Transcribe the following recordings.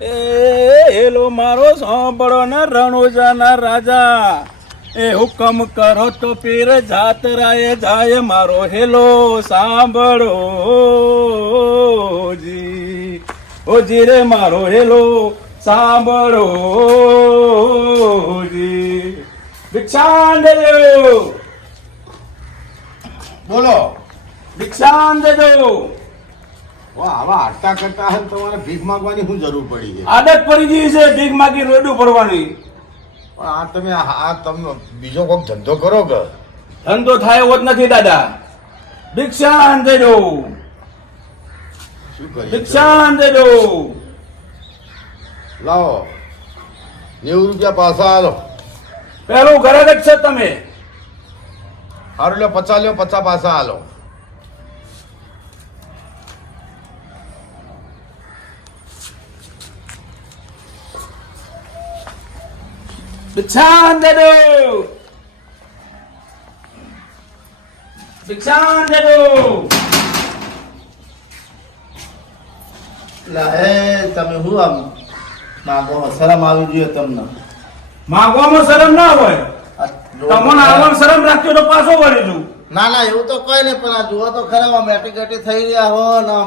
એ hello મારો સાંભળો ને રણોજાના રાજા. એ હુકમ કરો તો પીર જાતરાએ જાય મારો હેલો સાંભળો જી ઓ જી રે મારો હેલો સાંભળો જી ભિક્ષાન દેજો બોલો ભિક્ષાન દેજો આવા હટ્ટા કરતા હે તમારે ભીખ માંગવાની શું જરૂર પડી છે? આદત પડી ગઈ છે ભીખ માંગી રોડું પડવાની પણ આ તમે આ તમે બીજો કોઈક ધંધો કરો કે? ધંધો થાય એવો જ નથી દાદા. ભિક્ષાન દેજો શું કરીએ? ભિક્ષાન દેજો લાવો. નેવું રૂપિયા પાછા આલો. પેલું ઘરે જ છે તમે. સારું લ્યો પચાસ લ્યો પચાસ પાછા આલો. ભિક્ષાન દેજો ભિક્ષાન લા હે તમે હું આમ માગવામાં શરમ આવી જોઈએ તમને? માગવામાં શરમ ના હોય. તમને આવવાનું શરમ રાખજો તો પાછો વળી જુ ના ના એવું તો કોઈ નહીં પણ આ જુઓ તો ખરા મેટી ગેટી થઈ રહ્યા હો ને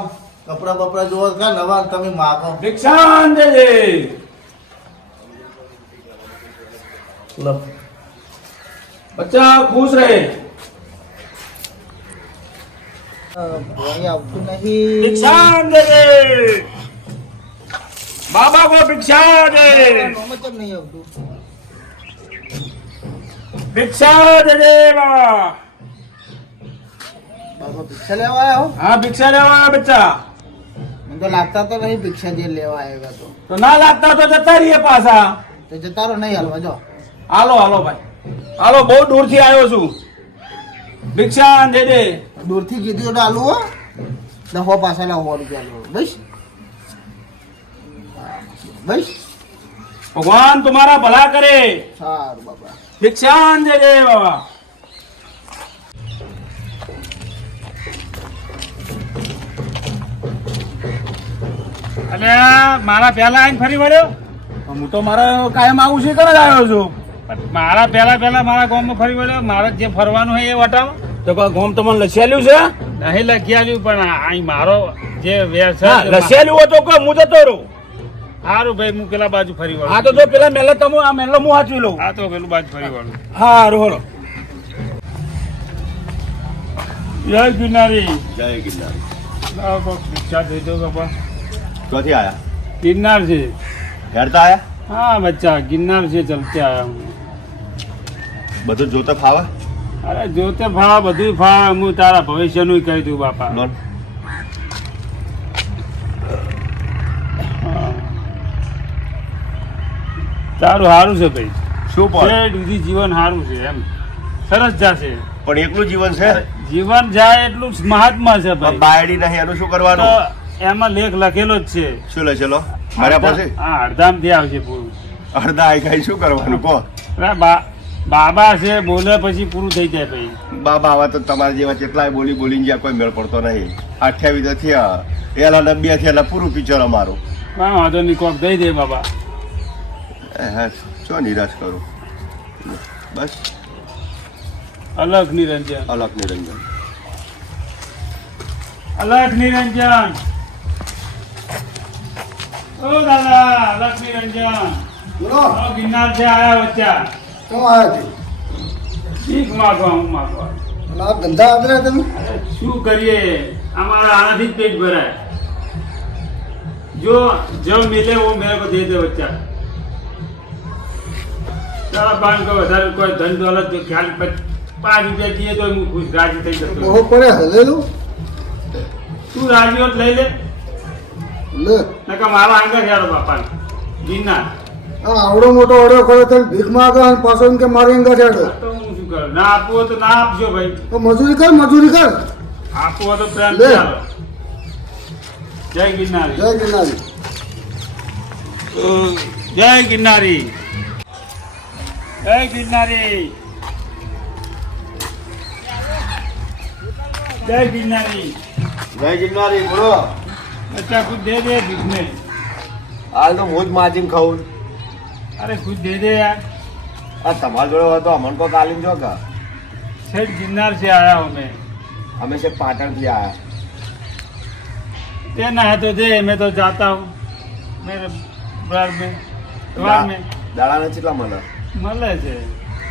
કપડા બપડા જુઓ ખરા નવા તમે માગો. ભિક્ષાન દેજે લો બચ્ચા ખુશ રહે ભણી આવતું નહીં ભિક્ષાન દેજે બાબા કો ભિક્ષા દે નોમ જ નહીં આવતું ભિક્ષા દેજે બાબા બાબા ભિક્ષા લેવા આવ્યા હો હા ભિક્ષા લેવા બચ્ચા મને તો લાગતા તો નહીં ભિક્ષા જે લેવા આવ્યા તો તો ના લાગતા તો જતા રહીએ પાછા તો જતા રહો નહીં હાલવા જો હાલો હાલો ભાઈ. હાલો બહુ દૂરથી આવ્યો છું. ભિક્ષા દે દે દૂરથી કીધું એટલે આલુ હો. દહો પાસેલા હો રૂપિયા લો બસ. બસ. ભગવાન તમારા ભલા કરે. સારું બાબા. ભિક્ષાન દે દે બાબા. અલ્યા મારા પહેલા આઈને ફરી વળ્યો? હું તો મારે કાયમ આવું છે કરે જ આવ્યો છું. મારા પહેલા પહેલા મારા ગામમાં ફરી વળ્યો. મારે જે ફરવાનું હોય એ વટાવો. તો ગામ ગોમ તમને લસ્યાલ્યું છે? નહીં લખી આવ્યું પણ અહીં મારો જે વેર છે હા લસ્યાલ્યું હોય તો કોઈ હું જતો રહું. સારું ભાઈ હું પેલા બાજુ ફરી હા વળું તો જો પેલા મેલે તમે આ મેલો હું વાંચવી લઉં. હા તો પેલું બાજુ ફરી વળું. હા રોહરો જય ગિરનારી. જય ગિરનારી. લાવો થઈ દો બાપા. ક્યાંથી આયા? ગિરનાર છે હેરતા આયા? હા બચ્ચા ગિરનાર છે ચલતે આયા હું. બધું જોતા ફાવા? અરે જોતે ફા બધું ફા હું તારા ભવિષ્યનું કહી દઉં બાપા. લોન તારું સારું છે ભાઈ. શું પણ? બીજી જીવન સારું છે એમ. સરસ જશે. પણ એકલું જીવન છે? જીવન જાય એટલું મહાત્મા છે ભાઈ. બાયડી નહીં એનું શું કરવાનું? એમાં લેખ લખેલો જ છે. શું લે? ચલો માર્યા પછી હા અડધામથી આવશે પૂરું. અડધા આઈ ખાઈ શું કરવાનું? કહો બા- બાબા છે બોલે પછી પૂરું થઈ જાય ભાઈ બાબા આવા તો તમારા જેવા કેટલાય બોલી બોલીને જ્યાં કોઈ મેળ પડતો નહીં. અઠ્યાવીસ થયા. એલા નબ્બી થયા પૂરું પિક્ચર અમારું. હા વાંધો નહીં કોક દઈ દે બાબા. એ હા શું નિરાશ કરું. બસ. અલગ નિરંજન. અલગ નિરંજન. અલગ નિરંજન. ઓ દાદા અલગ નિરંજન. બોલો. ગિરનાર છે આયા વચ્ચા કેમ આવ્યો તે? ભીખ માગવા હું માગવા. અને આ ધંધા આદરા તમે? શું કરીએ? અમારા આનાથી જ પેટ ભરાય. જો જો મિલે વો મેરે કો દે દે બચ્ચા તારા બાન કો વધારે કોઈ ધન દોલત જો ખ્યાલ પાંચ રૂપિયા દીએ તો હું ખુશ રાજી થઈ જતો બહુ પડે હલેલું. તું રાજીઓ લઈ લે. લે. નકા મારા આંગા યાર બાપાને. ગિરનાર. આ આવડો મોટો ઓડો ખોલો તો ભીખ માંગો અને પાછો એમ કે મારી અંગા ચડો ના આપવો તો ના આપજો ભાઈ. તો મજૂરી કર મજૂરી કર. આપવો તો પ્રેમ જય ગિરનારી. જય ગિરનારી. જય ગિરનારી. જય ગિરનારી. જય ગિરનારી. જય ગિરનારી બોલો. અચ્છા કુછ દે દે ભીખ મેં હાલ તો હું જ માજીને ખાઉં. અરે ખુદ દે દે યાર? આ તમારા જોડે હોય તો અમન તો કાલીન જો કે શેઠ ગિરનાર છે આયા અમે. અમે છે પાટણથી આયા. તે ના તો દે મેં તો જાતા હું. મેરે બ્રાર મેં વાર મેં દાડાને કેટલા મળે? મળે છે.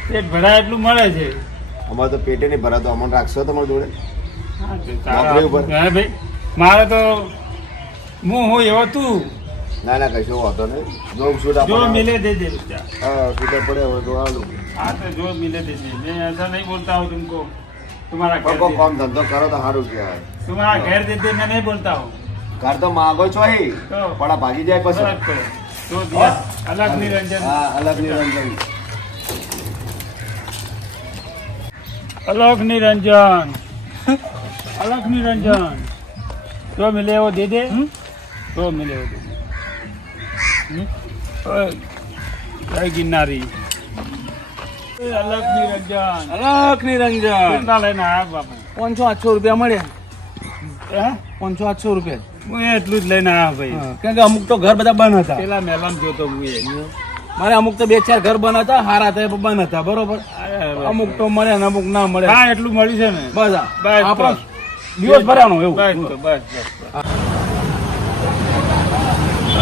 પેટ ભરાય એટલું મળે છે. અમારે તો પેટે નહીં ભરાતો અમને રાખશો તમારી જોડે? હા ભાઈ. મારે તો હું હું એવો તું. ના ના કશો વાંધો નહીં જો છૂટ जो આપણને- मिले दे दे बेटा હા છૂટા પડે હોય તો આલું हाँ तो जो मिले दे दे मैं ऐसा नहीं बोलता हूँ तुमको तुम्हारा घर પણ કોઈ दे કામ ધંધો કરો તો સારું કહેવાય तुम्हारा घर दे दे मैं नहीं बोलता हूँ ઘર તો માગો છો હી તો. પણ આ ભાગી જાય પછી अलग करो जो दिया अलग निरंजन હા અલગ નિરંજન अलग निरंजन अलग निरंजन जो मिले वो दे दे जो मिले वो दे ગિરનારી. આઠસો રૂપિયા મળ્યા પાંચસો આઠસો રૂપિયા. હું એટલું જ લઈને આવ્યા ભાઈ. કારણ કે અમુક તો ઘર બધા બંધ હતા. પેલા મેલામ જોતો એ. મારે અમુક તો બે ચાર ઘર બંધ હતા હારા હતા બંધ હતા બરોબર? અમુક તો મળે ને અમુક ના મળે. હા એટલું મળ્યું છે ને? બધા બસ દિવસ ભરાનો એવું.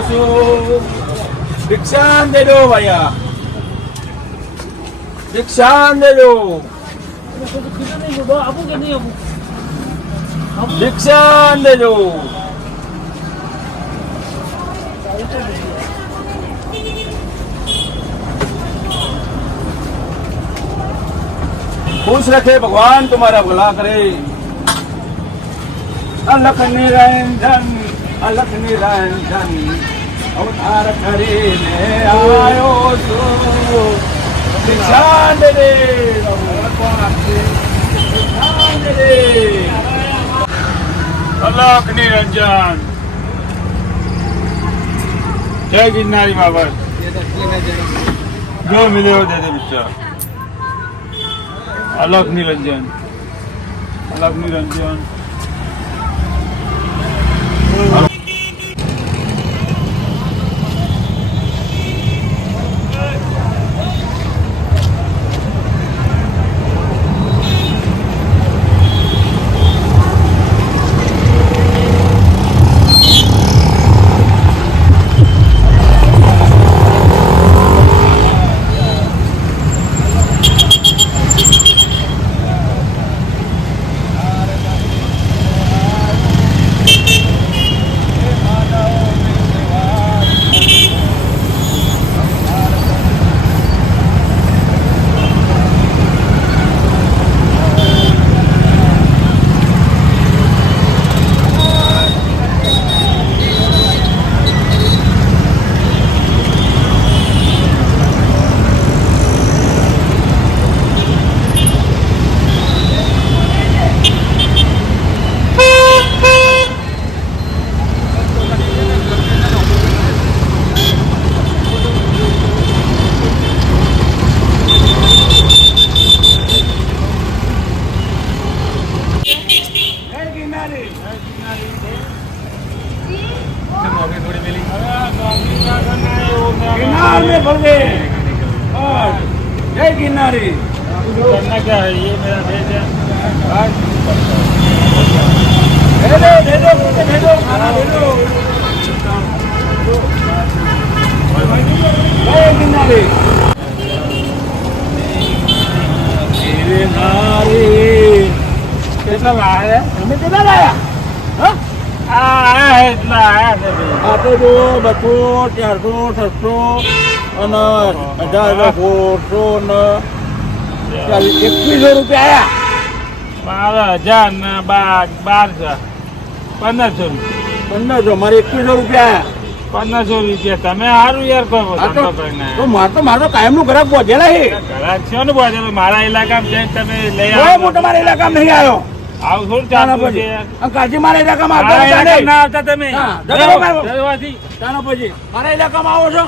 આયો છું ભિક્ષાન દેજો ભૈયા ભિક્ષાન દેજો ભિક્ષાન દેજો खुश रखे भगवान तुम्हारा भला करे अलख निरंजन अलख निरंजन અવતાર કરીને આવ્યો છું. નિશાન રે અલખ નિરંજન જય ગિરનારી બાબા. જો મિલ્યો દે દે મિત્ર અલખ નિરંજન અલખ નિરંજન किनारे करना क्या है ये मेरा भेज है दे दो दे दो दे दो खाना दे दो किनारे किनारे कितना लाया है हमें कितना लाया हाँ આ આયા એટલા આયા છે ભાઈ. આ તો જો બસો ચારસો છસો અને હજાર સોળસો ને એકવીસો રૂપિયા આયા બાર હજાર ને બાર બાર પંદરસો પંદરસો મારે એકવીસો રૂપિયા પંદરસો રૂપિયા તમે સારું યાર કહો તો મારે તો મારે તો કાયમનું ગ્રાહક પહોંચેલા છે ઘરાક છે ને મારા ઇલાકામાં જઈને તમે લઈ આવો હું તમારા ઇલાકામાં નહીં આવ્યો કાજી મારા ઇલાકામાં આવતા ના આવતા તમે. પછી. મારા ઇલાકામાં આવો છો.